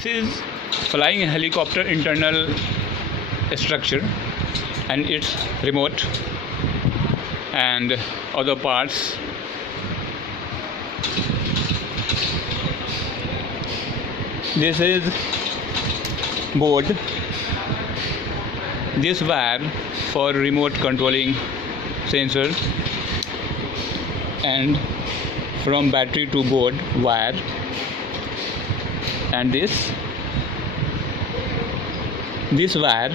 This is flying helicopter internal structure and its remote and other parts. This is board. This wire for remote controlling sensor and from battery to board wire, and this wire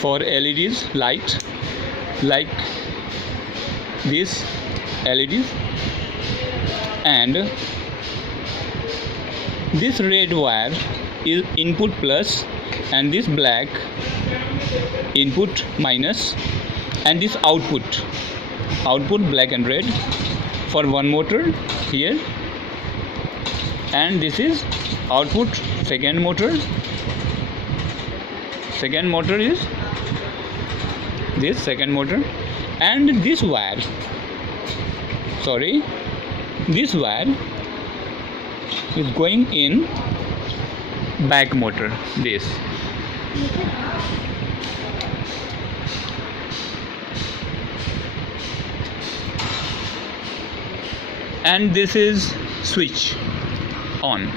for LEDs light, like this LEDs, and this red wire is input plus and this black input minus, and this output black and red for one motor here, and this is output second motor is this second motor, and this wire is going in back motor, this. And this is switch on,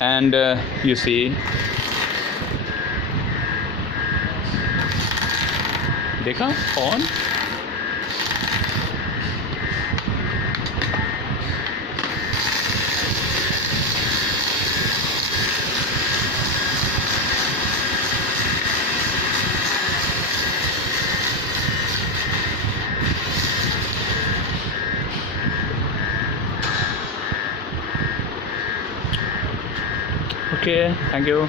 and you see, देखा, on. Okay, thank you.